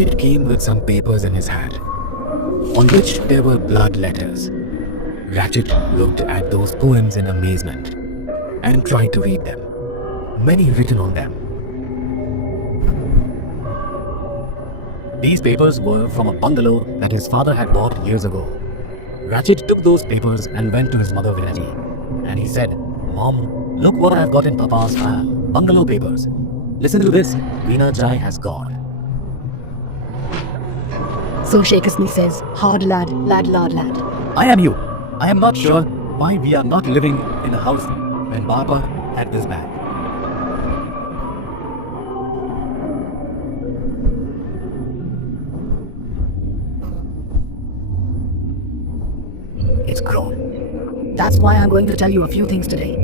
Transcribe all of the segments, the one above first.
Ratchet came with some papers in his hand, on which there were blood letters. Ratchet looked at those poems in amazement and tried to read them. Many written on them. These papers were from a bungalow that his father had bought years ago. Ratchet took those papers and went to his mother Vinati, and he said, "Mom, look what I've got in Papa's file. Bungalow papers. Listen to this. Veena Jai has gone." So Shakespeare says, hard lad, lad, lad, lad. I am you. I am not sure why we are not living in a house when Baba had this bag. It's grown. That's why I'm going to tell you a few things today.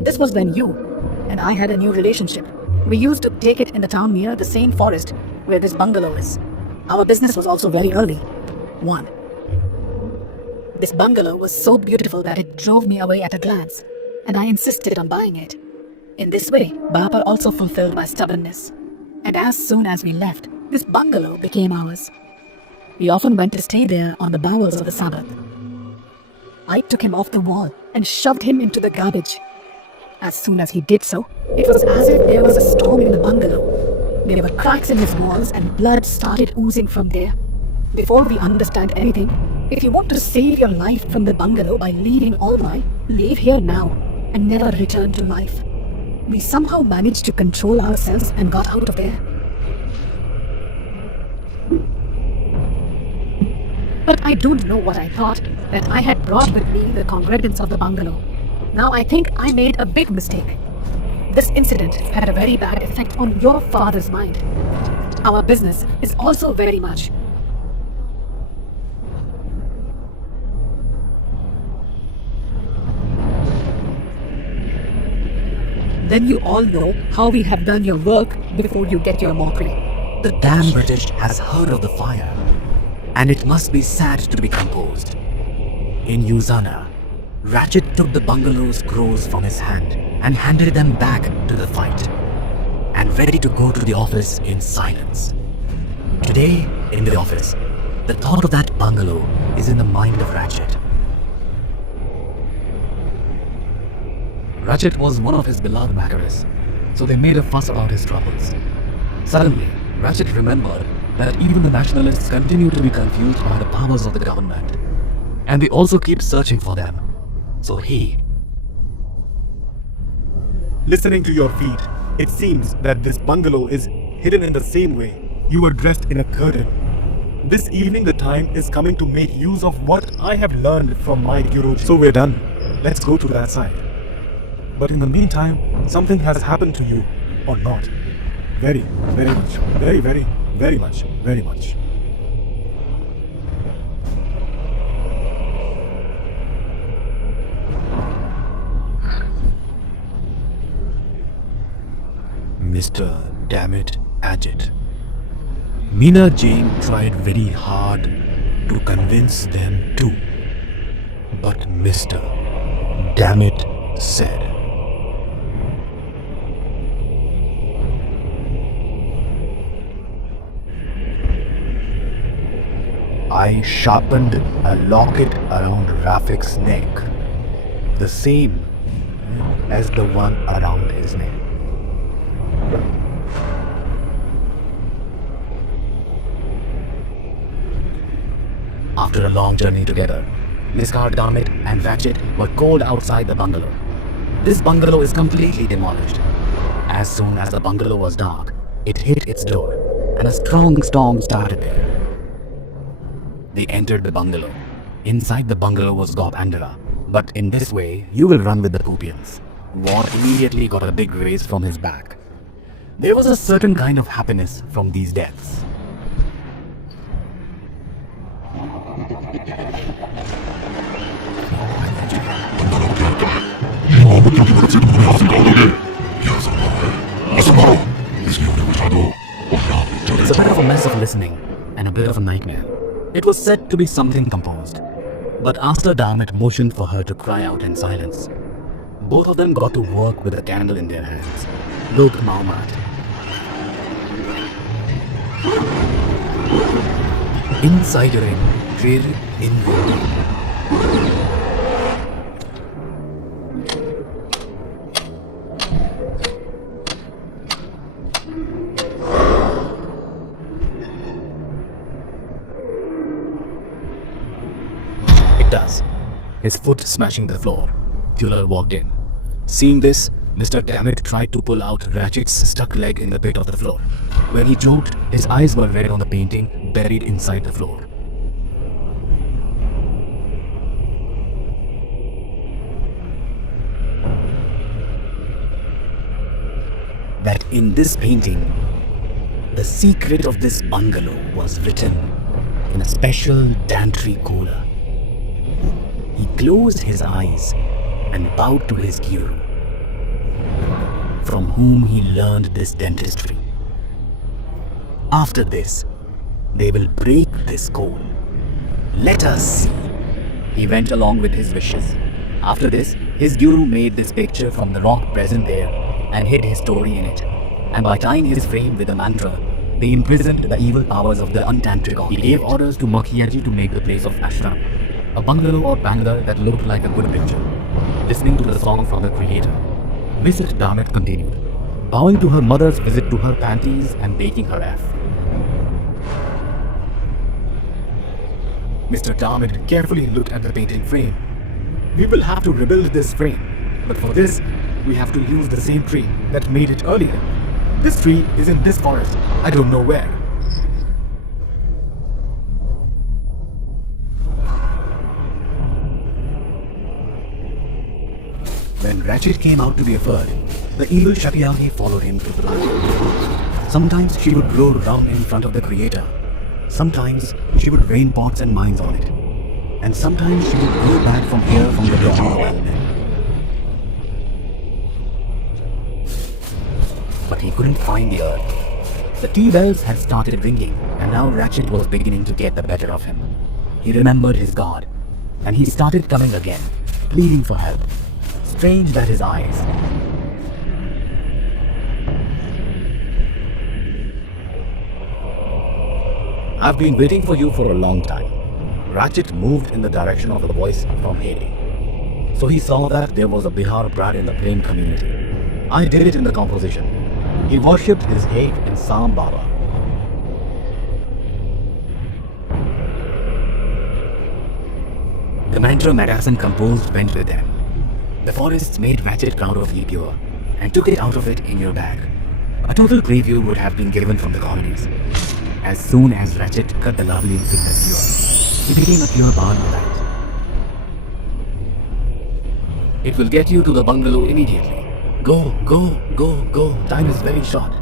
This was when you and I had a new relationship. We used to take it in the town near the same forest where this bungalow is. Our business was also very early. 1. This bungalow was so beautiful that it drove me away at a glance, and I insisted on buying it. In this way, Baba also fulfilled my stubbornness. And as soon as we left, this bungalow became ours. We often went to stay there on the bowels of the Sabbath. I took him off the wall and shoved him into the garbage. As soon as he did so, it was as if there was a storm in the bungalow. There were cracks in his walls and blood started oozing from there. Before we understand anything, if you want to save your life from the bungalow by leaving Almai, leave here now and never return to life. We somehow managed to control ourselves and got out of there. But I don't know what I thought, that I had brought with me the congregants of the bungalow. Now I think I made a big mistake. This incident had a very bad effect on your father's mind. Our business is also very much. Then you all know how we have done your work before you get your mockery. The damn British has heard of the fire, and it must be sad to be composed. In Usana, Ratchet took the bungalow's crows from his hand and handed them back to the fight, and ready to go to the office in silence. Today, in the office, the thought of that bungalow is in the mind of Ratchet. Ratchet was one of his beloved backers, so they made a fuss about his troubles. Suddenly, Ratchet remembered that even the nationalists continue to be confused by the powers of the government, and they also keep searching for them. So he... Listening to your feet, it seems that this bungalow is hidden in the same way you were dressed in a curtain. This evening the time is coming to make use of what I have learned from my Guruji. So we're done. Let's go to that side. But in the meantime, something has happened to you, or not. Very, very much. Very, very, very much. Very much. Mr. Dammit Agit. Meena Jane tried very hard to convince them too. But Mr. Dammit said, I sharpened a locket around Rafik's neck, the same as the one around his neck. After a long journey together, Niskar, Damit and Ratchet were called outside the bungalow. This bungalow is completely demolished. As soon as the bungalow was dark, it hit its door and a strong storm started there. They entered the bungalow. Inside the bungalow was Gopandara, but in this way, you will run with the Pupians. War immediately got a big raise from his back. There was a certain kind of happiness from these deaths. It's a bit of a mess of listening and a bit of a nightmare. It was said to be something composed, but after Damit motioned for her to cry out in silence, both of them got to work with a candle in their hands. Look, Maomat. insidering created inwardly. It does. His foot smashing the floor. Fuller walked in. Seeing this, Mr. Dammit tried to pull out Ratchet's stuck leg in the pit of the floor. When he choked, his eyes were red on the painting buried inside the floor. That in this painting, the secret of this bungalow was written in a special dantry cola. He closed his eyes and bowed to his guru, from whom he learned this dentistry. After this, they will break this coal. Let us see. He went along with his wishes. After this, his guru made this picture from the rock present there and hid his story in it. And by tying his frame with a mantra, they imprisoned the evil powers of the untantric god. He gave orders to Makhiyaji to make the place of ashram, a bungalow or bangla that looked like a good picture. Listening to the song from the creator, Mrs. Dammit continued, bowing to her mother's visit to her panties and baking her F. Mr. Dammit carefully looked at the painting frame. We will have to rebuild this frame, but for this, we have to use the same tree that made it earlier. This tree is in this forest. I don't know where. When Ratchet came out to be aferred, the evil Shakyamuni followed him to the plant. Sometimes she would roll round in front of the creator. Sometimes she would rain pots and mines on it. And sometimes she would go back from here from the dawn of well-men. But he couldn't find the earth. The tea bells had started ringing, and now Ratchet was beginning to get the better of him. He remembered his god, and he started coming again, pleading for help. Strange that his eyes. I've been waiting for you for a long time. Ratchet moved in the direction of the voice from Haley. So he saw that there was a Bihar brat in the plain community. I did it in the composition. He worshipped his hate in Sam Baba. The mantra Madison composed went with them. The forests made Ratchet proud of ye pure, and took it out of it in your bag. A total preview would have been given from the colonies. As soon as Ratchet cut the lovely figure pure, he became a pure barn light. It will get you to the bungalow immediately. Go, go, go, go. Time is very short.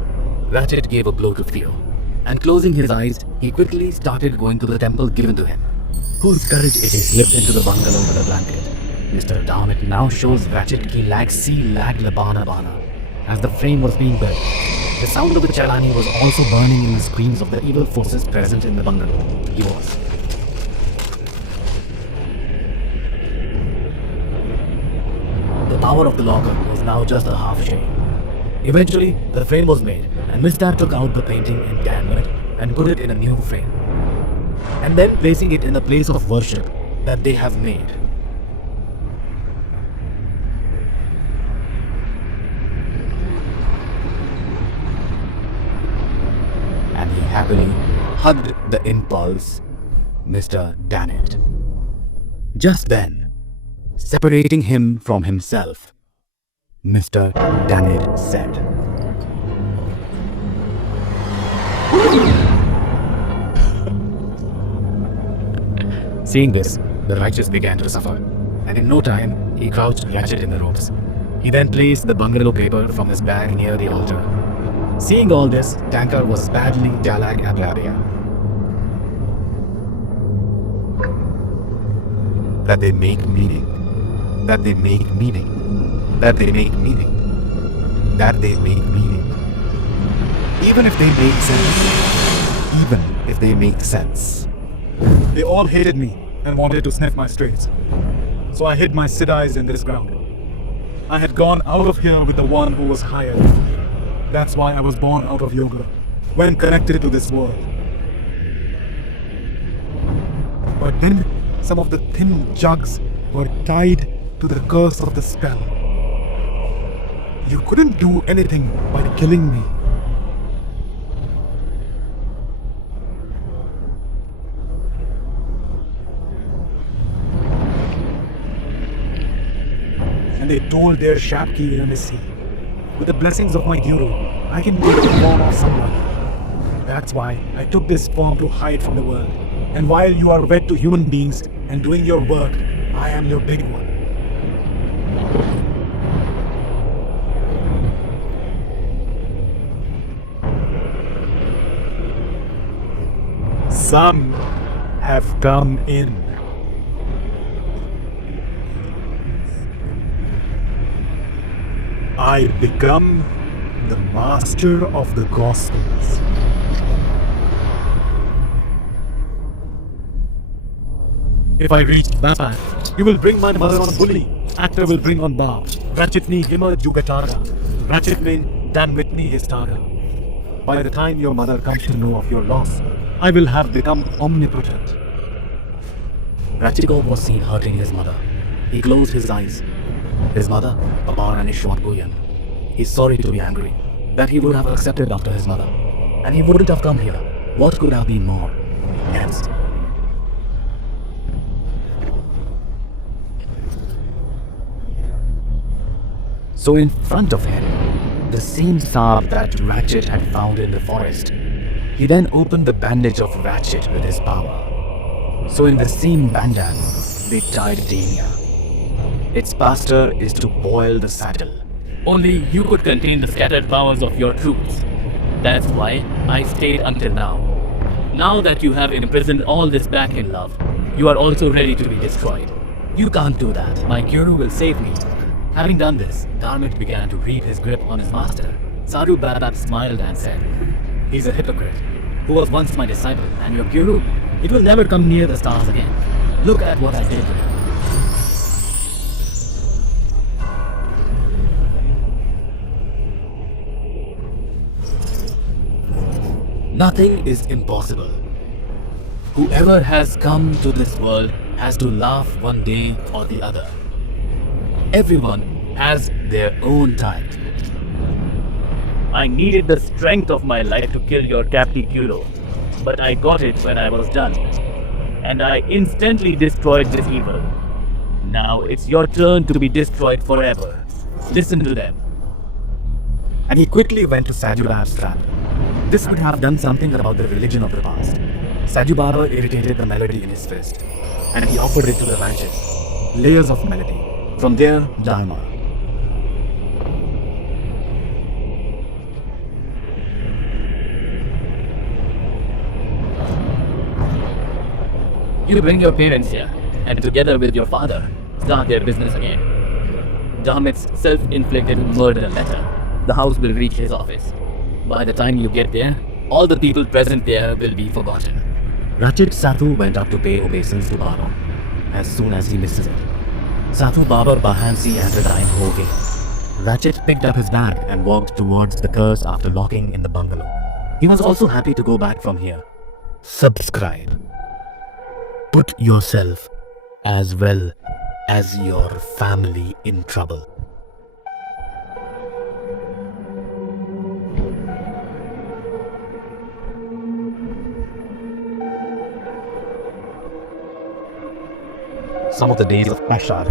Ratchet gave a blow to Theo, and closing his eyes, he quickly started going to the temple given to him. Whose courage it is slipped into the bungalow with a blanket. Mr. Dammit now shows Ratchet ki lag si lag labana bana as the frame was being built. The sound of the chalani was also burning in the screens of the evil forces present in the bungalow. He was. The power of the locker was now just a half shade. Eventually, the frame was made, and Mr. took out the painting in Canvas and put it in a new frame, and then placing it in the place of worship that they have made. And he happily hugged the impulse, Mr. Dammit. Just then, separating him from himself, Mr. Dammit said, Seeing this, the righteous began to suffer, and in no time, he crouched Ratchet in the ropes. He then placed the bungalow paper from his bag near the altar. Seeing all this, Tankar was badly Jalag Aglabia. That they make meaning. That they make meaning. That they make meaning. That they make meaning. Even if they make sense. Even if they make sense. They all hated me and wanted to sniff my strays. So I hid my siddhis in this ground. I had gone out of here with the one who was higher. That's why I was born out of yoga, when connected to this world. But then some of the thin jugs were tied to the curse of the spell. You couldn't do anything but killing me. And they told their Shapki in the sea, with the blessings of my guru, I can take the form of someone. That's why I took this form to hide from the world. And while you are wed to human beings and doing your work, I am your big one. Some have come in. I become the master of the Gospels. If I reach Bapa, you will bring my mother on bully. Actor will bring on Bob. Ratchetni Hima Jugatara. Ratchetmin Dan Whitney Histaga. By the time your mother comes to know of your loss, I will have become omnipotent. Ratchikov was seen hurting his mother. He closed his eyes. His mother, Papa and his short Goyan. He's sorry to be angry, that he would have accepted after his mother. And he wouldn't have come here. What could have been more? Yes. So in front of him, the same staff that Ratchet had found in the forest. He then opened the bandage of Ratchet with his power. So in the same bandage, they tied Dania. Its pastor is to boil the saddle. Only you could contain the scattered powers of your troops. That's why I stayed until now. Now that you have imprisoned all this back in love, you are also ready to be destroyed. You can't do that. My guru will save me. Having done this, Dharmit began to reap his grip on his master. Sadhu Bharat smiled and said, He's a hypocrite, who was once my disciple and your guru. It will never come near the stars again. Look at what I did to him. Nothing is impossible. Whoever has come to this world has to laugh one day or the other. Everyone has their own time. I needed the strength of my life to kill your Capticulo, but I got it when I was done. And I instantly destroyed this evil. Now it's your turn to be destroyed forever. Listen to them. And he quickly went to Sajubab's trap. This would have done something about the religion of the past. Sajubaba irritated the melody in his fist, and he offered it to the branches. Layers of melody. From there, Dharma. You bring your parents here, and together with your father, start their business again. Dharmit's self-inflicted murder letter. The house will reach his office. By the time you get there, all the people present there will be forgotten. Ratchet Sathu went up to pay obeisance to Baba. As soon as he misses it, Sathu Babar Bahansi and Radine Hoge. Ratchet picked up his bag and walked towards the curse after locking in the bungalow. He was also happy to go back from here. Subscribe. Put yourself as well as your family in trouble. Some of the days of Prashad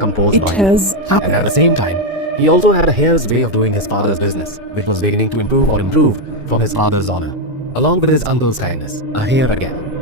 composed by him. And at the same time, he also had a hair's way of doing his father's business, which was beginning to improve from his father's honor. Along with his uncle's kindness, a hair again.